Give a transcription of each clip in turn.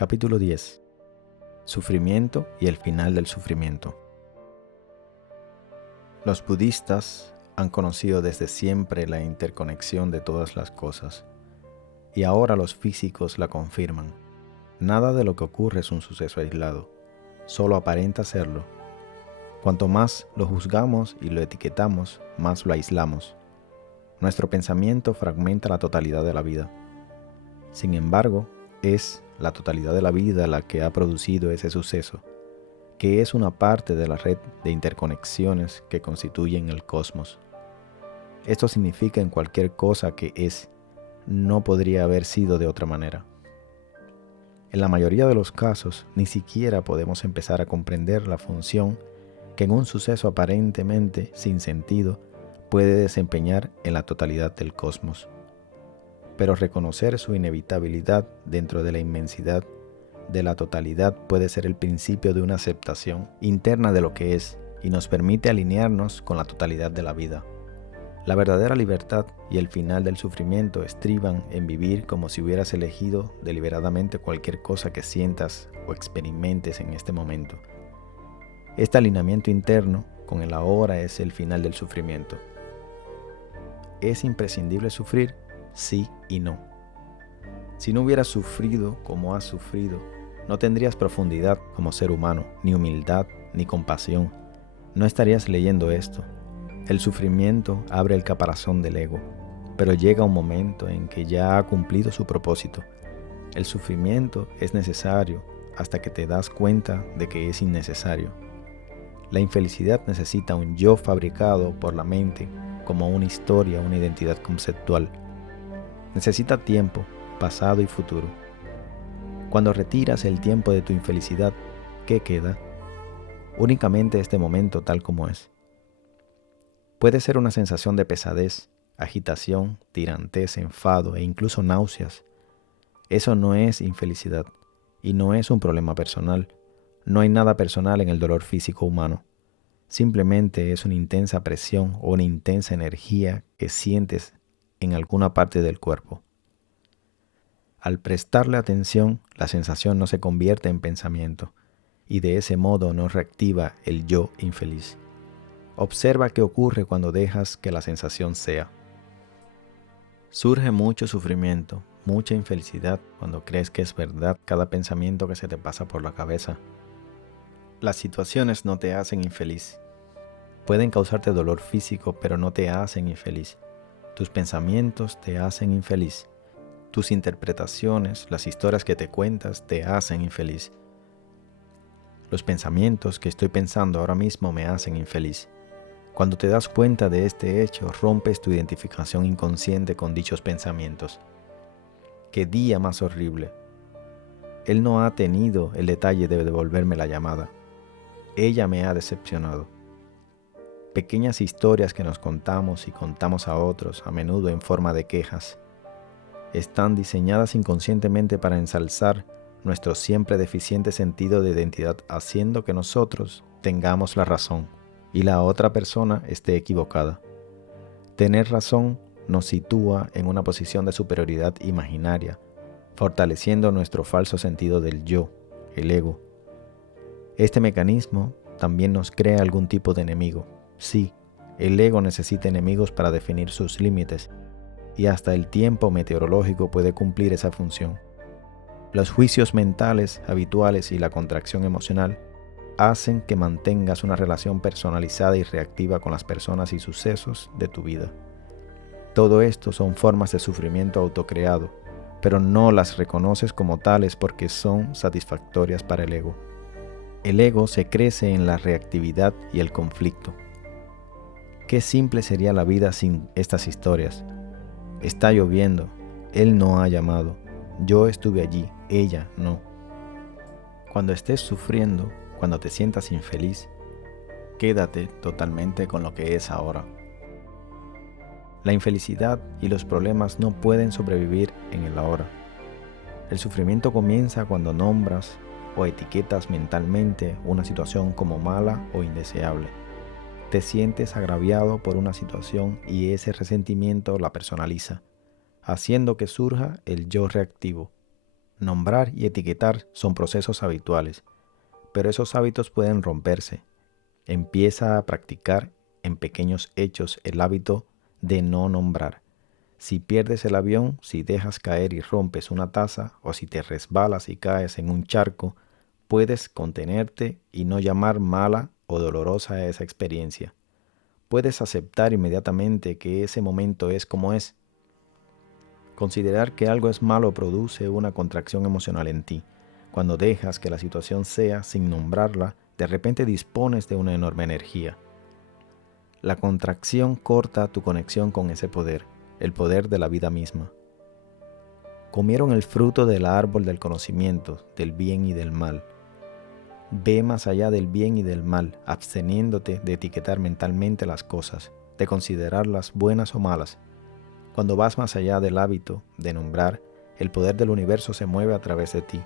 Capítulo 10. Sufrimiento y el final del sufrimiento. Los budistas han conocido desde siempre la interconexión de todas las cosas, y ahora los físicos la confirman. Nada de lo que ocurre es un suceso aislado, solo aparenta serlo. Cuanto más lo juzgamos y lo etiquetamos, más lo aislamos. Nuestro pensamiento fragmenta la totalidad de la vida. Sin embargo, es la totalidad de la vida la que ha producido ese suceso, que es una parte de la red de interconexiones que constituyen el cosmos. Esto significa en cualquier cosa que es, no podría haber sido de otra manera. En la mayoría de los casos, ni siquiera podemos empezar a comprender la función que en un suceso aparentemente sin sentido puede desempeñar en la totalidad del cosmos. Pero reconocer su inevitabilidad dentro de la inmensidad de la totalidad puede ser el principio de una aceptación interna de lo que es y nos permite alinearnos con la totalidad de la vida. La verdadera libertad y el final del sufrimiento estriban en vivir como si hubieras elegido deliberadamente cualquier cosa que sientas o experimentes en este momento. Este alineamiento interno con el ahora es el final del sufrimiento. ¿Es imprescindible sufrir? Sí y no. Si no hubieras sufrido como has sufrido, no tendrías profundidad como ser humano, ni humildad, ni compasión. No estarías leyendo esto. El sufrimiento abre el caparazón del ego, pero llega un momento en que ya ha cumplido su propósito. El sufrimiento es necesario hasta que te das cuenta de que es innecesario. La infelicidad necesita un yo fabricado por la mente como una historia, una identidad conceptual. Necesita tiempo, pasado y futuro. Cuando retiras el tiempo de tu infelicidad, ¿qué queda? Únicamente este momento tal como es. Puede ser una sensación de pesadez, agitación, tirantez, enfado e incluso náuseas. Eso no es infelicidad y no es un problema personal. No hay nada personal en el dolor físico humano. Simplemente es una intensa presión o una intensa energía que sientes en alguna parte del cuerpo. Al prestarle atención, la sensación no se convierte en pensamiento y de ese modo no reactiva el yo infeliz. Observa qué ocurre cuando dejas que la sensación sea. Surge mucho sufrimiento, mucha infelicidad cuando crees que es verdad cada pensamiento que se te pasa por la cabeza. Las situaciones no te hacen infeliz. Pueden causarte dolor físico, pero no te hacen infeliz. Tus pensamientos te hacen infeliz. Tus interpretaciones, las historias que te cuentas, te hacen infeliz. Los pensamientos que estoy pensando ahora mismo me hacen infeliz. Cuando te das cuenta de este hecho, rompes tu identificación inconsciente con dichos pensamientos. ¡Qué día más horrible! Él no ha tenido el detalle de devolverme la llamada. Ella me ha decepcionado. Pequeñas historias que nos contamos y contamos a otros, a menudo en forma de quejas, están diseñadas inconscientemente para ensalzar nuestro siempre deficiente sentido de identidad, haciendo que nosotros tengamos la razón y la otra persona esté equivocada. Tener razón nos sitúa en una posición de superioridad imaginaria, fortaleciendo nuestro falso sentido del yo, el ego. Este mecanismo también nos crea algún tipo de enemigo. Sí, el ego necesita enemigos para definir sus límites, y hasta el tiempo meteorológico puede cumplir esa función. Los juicios mentales habituales y la contracción emocional hacen que mantengas una relación personalizada y reactiva con las personas y sucesos de tu vida. Todo esto son formas de sufrimiento autocreado, pero no las reconoces como tales porque son satisfactorias para el ego. El ego se crece en la reactividad y el conflicto. Qué simple sería la vida sin estas historias. Está lloviendo, él no ha llamado, yo estuve allí, ella no. Cuando estés sufriendo, cuando te sientas infeliz, quédate totalmente con lo que es ahora. La infelicidad y los problemas no pueden sobrevivir en el ahora. El sufrimiento comienza cuando nombras o etiquetas mentalmente una situación como mala o indeseable. Te sientes agraviado por una situación y ese resentimiento la personaliza, haciendo que surja el yo reactivo. Nombrar y etiquetar son procesos habituales, pero esos hábitos pueden romperse. Empieza a practicar en pequeños hechos el hábito de no nombrar. Si pierdes el avión, si dejas caer y rompes una taza, o si te resbalas y caes en un charco, puedes contenerte y no llamar mala o dolorosa a esa experiencia. Puedes aceptar inmediatamente que ese momento es como es. Considerar que algo es malo produce una contracción emocional en ti. Cuando dejas que la situación sea sin nombrarla, de repente dispones de una enorme energía. La contracción corta tu conexión con ese poder, el poder de la vida misma. Comieron el fruto del árbol del conocimiento, del bien y del mal. Ve más allá del bien y del mal, absteniéndote de etiquetar mentalmente las cosas, de considerarlas buenas o malas. Cuando vas más allá del hábito de nombrar, el poder del universo se mueve a través de ti.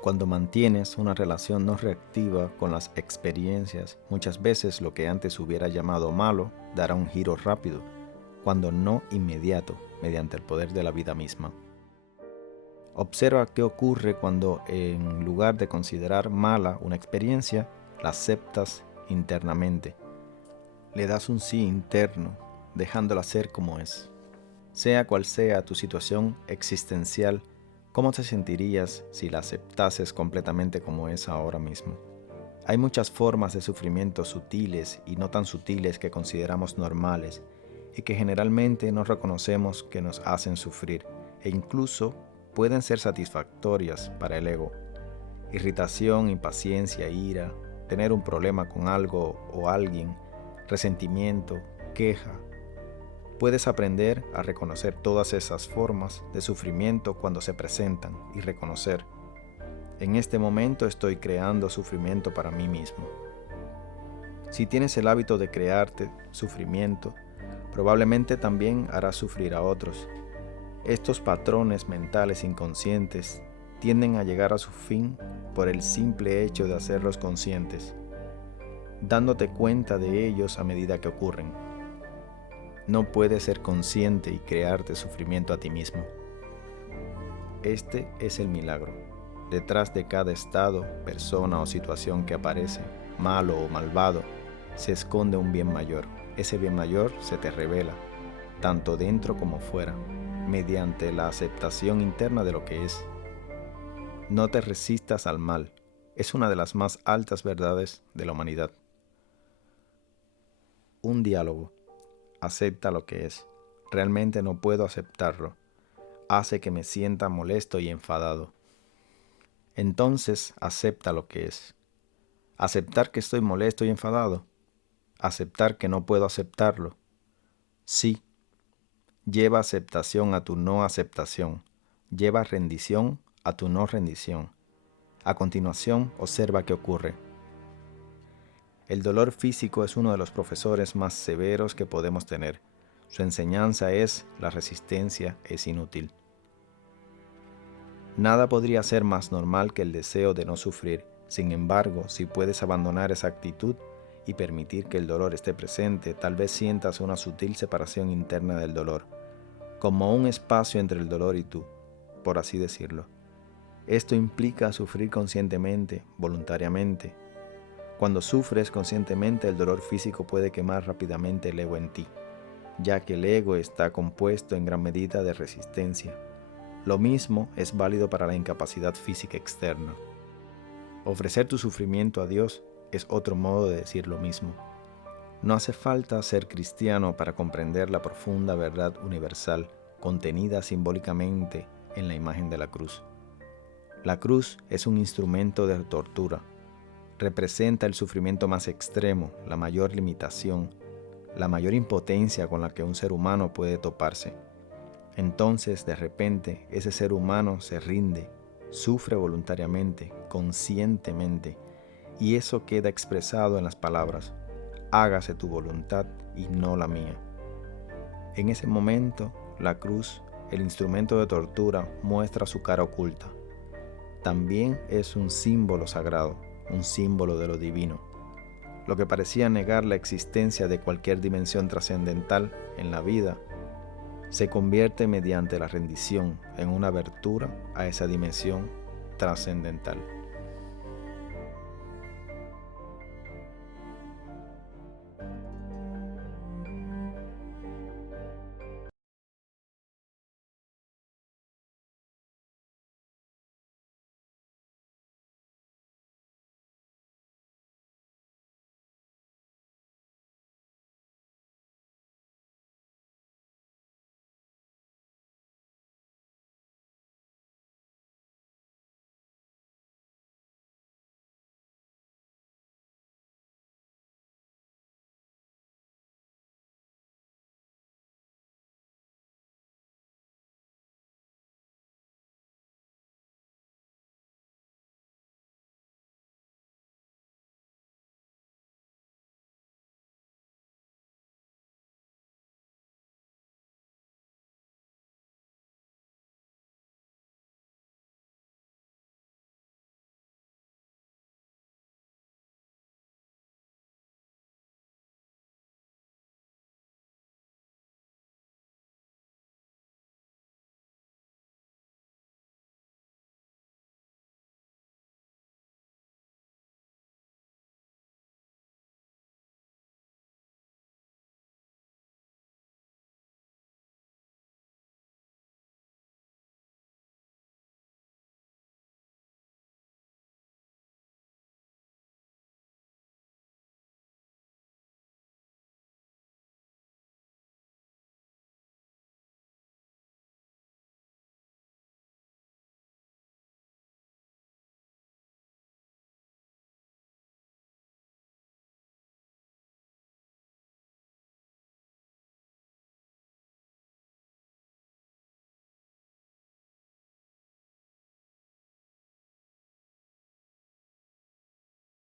Cuando mantienes una relación no reactiva con las experiencias, muchas veces lo que antes hubiera llamado malo dará un giro rápido, cuando no inmediato, mediante el poder de la vida misma. Observa qué ocurre cuando, en lugar de considerar mala una experiencia, la aceptas internamente. Le das un sí interno, dejándola ser como es. Sea cual sea tu situación existencial, ¿cómo te sentirías si la aceptases completamente como es ahora mismo? Hay muchas formas de sufrimiento sutiles y no tan sutiles que consideramos normales y que generalmente no reconocemos que nos hacen sufrir e incluso pueden ser satisfactorias para el ego. Irritación, impaciencia, ira, tener un problema con algo o alguien, resentimiento, queja. Puedes aprender a reconocer todas esas formas de sufrimiento cuando se presentan y reconocer: en este momento estoy creando sufrimiento para mí mismo. Si tienes el hábito de crearte sufrimiento, probablemente también harás sufrir a otros. Estos patrones mentales inconscientes tienden a llegar a su fin por el simple hecho de hacerlos conscientes, dándote cuenta de ellos a medida que ocurren. No puedes ser consciente y crearte sufrimiento a ti mismo. Este es el milagro. Detrás de cada estado, persona o situación que aparece, malo o malvado, se esconde un bien mayor. Ese bien mayor se te revela, tanto dentro como fuera, mediante la aceptación interna de lo que es. No te resistas al mal. Es una de las más altas verdades de la humanidad. Un diálogo. Acepta lo que es. Realmente no puedo aceptarlo. Hace que me sienta molesto y enfadado. Entonces acepta lo que es. Aceptar que estoy molesto y enfadado. Aceptar que no puedo aceptarlo. Sí. Lleva aceptación a tu no aceptación. Lleva rendición a tu no rendición. A continuación, observa qué ocurre. El dolor físico es uno de los profesores más severos que podemos tener. Su enseñanza es: la resistencia es inútil. Nada podría ser más normal que el deseo de no sufrir. Sin embargo, si puedes abandonar esa actitud y permitir que el dolor esté presente, tal vez sientas una sutil separación interna del dolor, como un espacio entre el dolor y tú, por así decirlo. Esto implica sufrir conscientemente, voluntariamente. Cuando sufres conscientemente, el dolor físico puede quemar rápidamente el ego en ti, ya que el ego está compuesto en gran medida de resistencia. Lo mismo es válido para la incapacidad física externa. Ofrecer tu sufrimiento a Dios es otro modo de decir lo mismo. No hace falta ser cristiano para comprender la profunda verdad universal contenida simbólicamente en la imagen de la cruz. La cruz es un instrumento de tortura. Representa el sufrimiento más extremo, la mayor limitación, la mayor impotencia con la que un ser humano puede toparse. Entonces, de repente, ese ser humano se rinde, sufre voluntariamente, conscientemente, y eso queda expresado en las palabras: hágase tu voluntad y no la mía. En ese momento, la cruz, el instrumento de tortura, muestra su cara oculta. También es un símbolo sagrado, un símbolo de lo divino. Lo que parecía negar la existencia de cualquier dimensión trascendental en la vida, se convierte mediante la rendición en una abertura a esa dimensión trascendental.